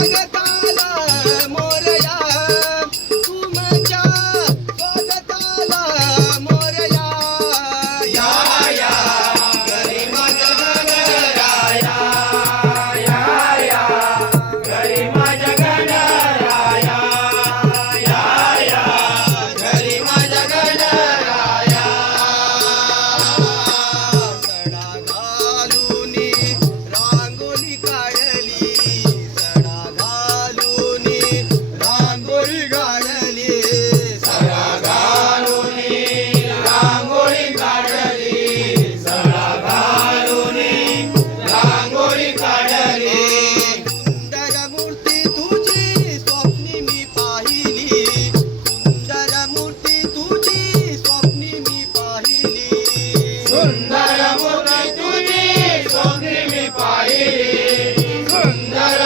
Bye. Sunday.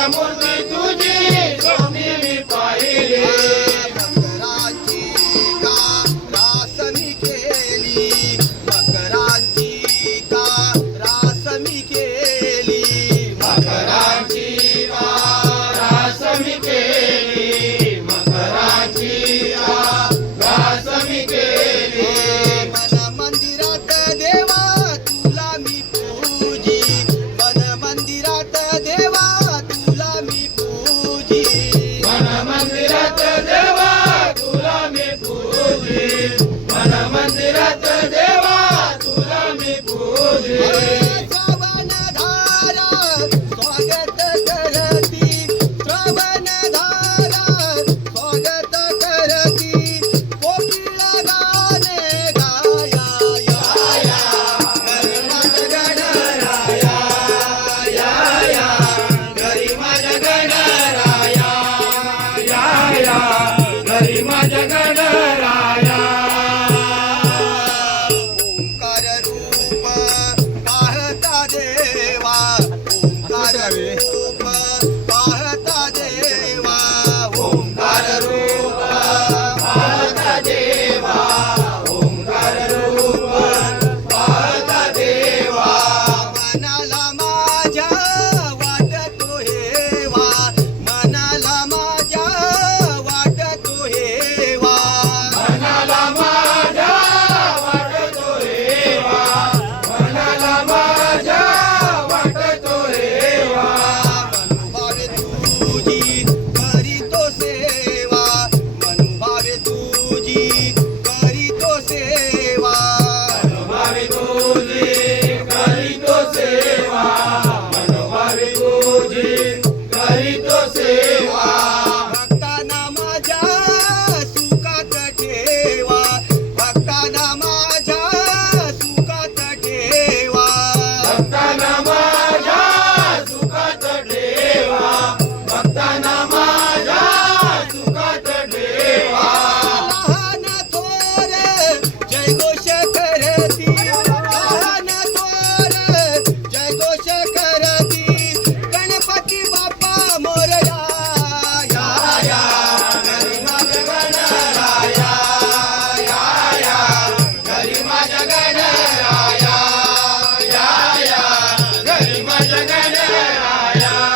Jaya.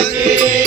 की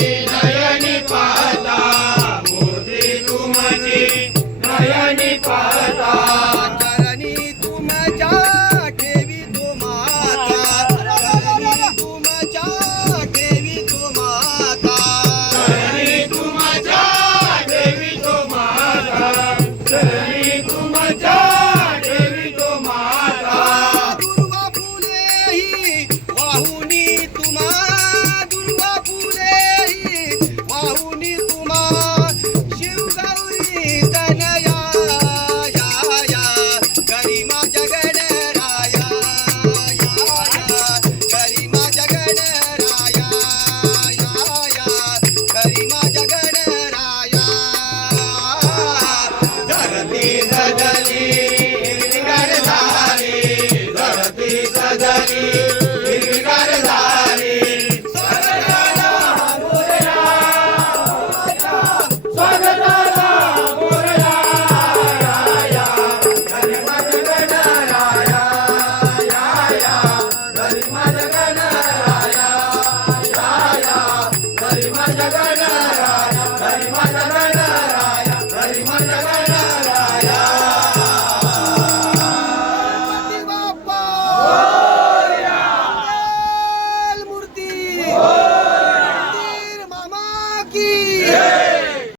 my